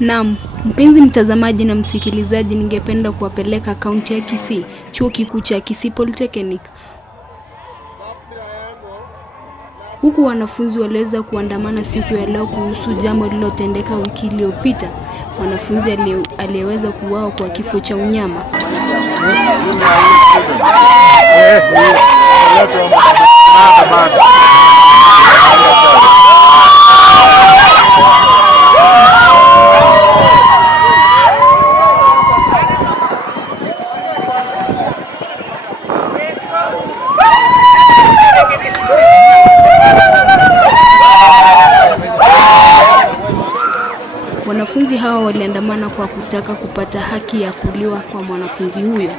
Naam, mpenzi mtazamaji na msikilizaji, ningependa kuwapeleka kaunti ya Kisii, chuo kikuu cha Kisii Polytechnic. Huku wanafunzi waliweza kuandamana siku ya leo kuhusu jambo lililotendeka wiki iliyopita, mwanafunzi aliyeweza kuuawa kwa kifo cha unyama. Wanafunzi hawa waliandamana kwa kutaka kupata haki ya kuuliwa kwa mwanafunzi huyo.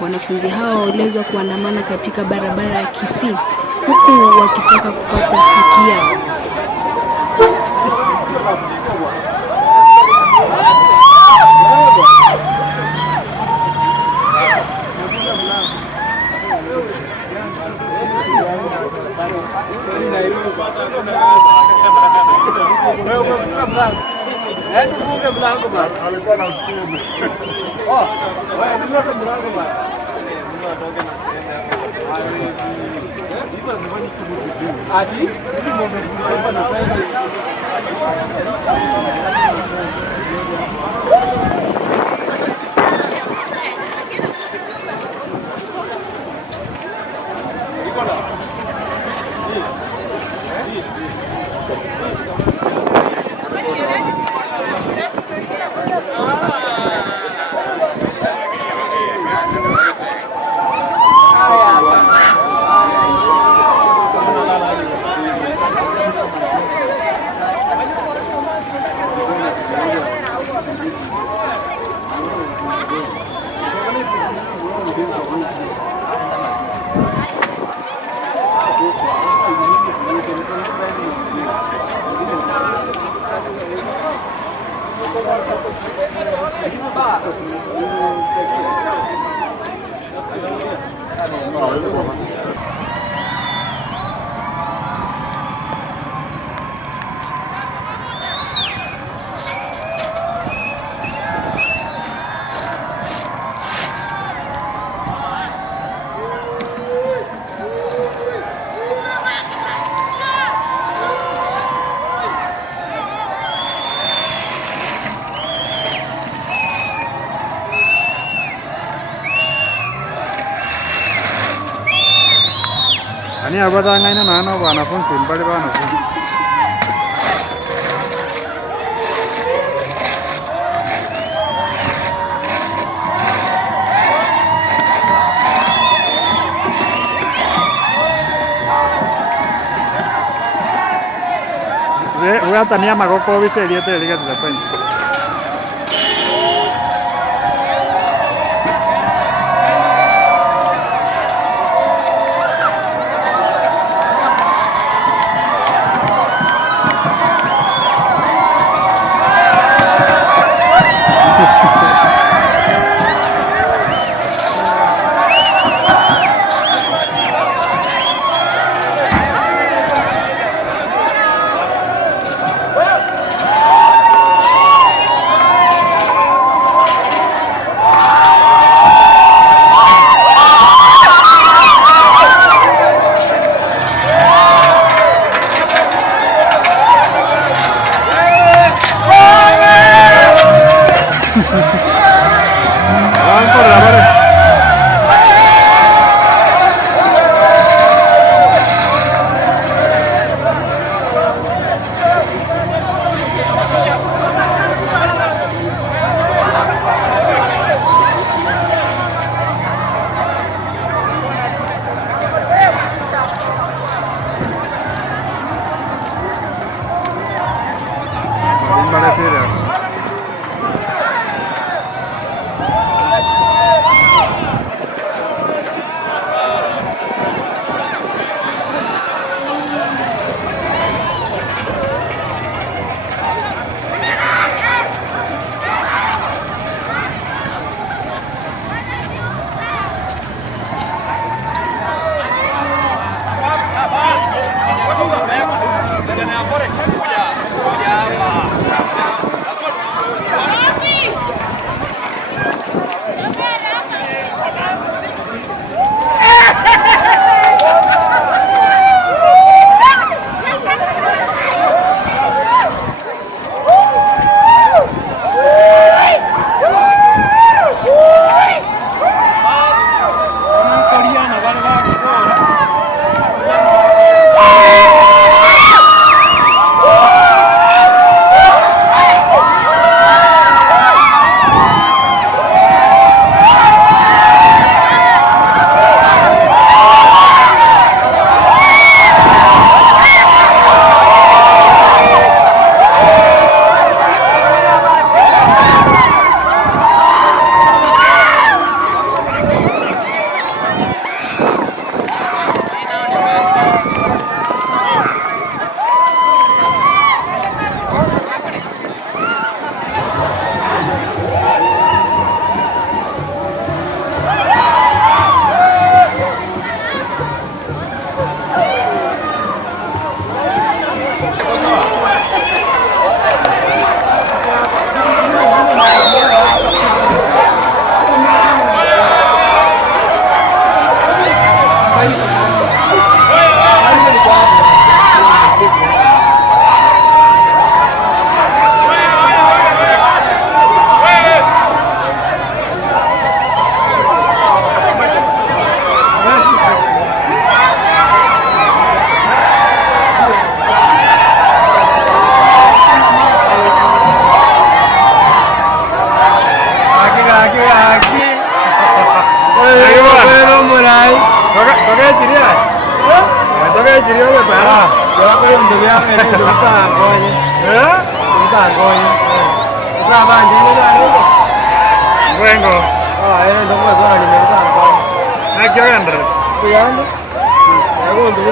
Wanafunzi hawa waliweza kuandamana katika barabara ya Kisii huku wakitaka kupata haki yao. Ani abada ngaina nana wanafunzi mbali wanafunzi. Wewe atania magoko bise liete liga tutakwenda. Jawa kwa ndugu yangu ni ndugu tangoje. Ndugu tangoje. Sasa banje ni nani? Wengo. Ndio kwa zona nimeruka tangoje. Na kienda. Tuyande. Ndio ndugu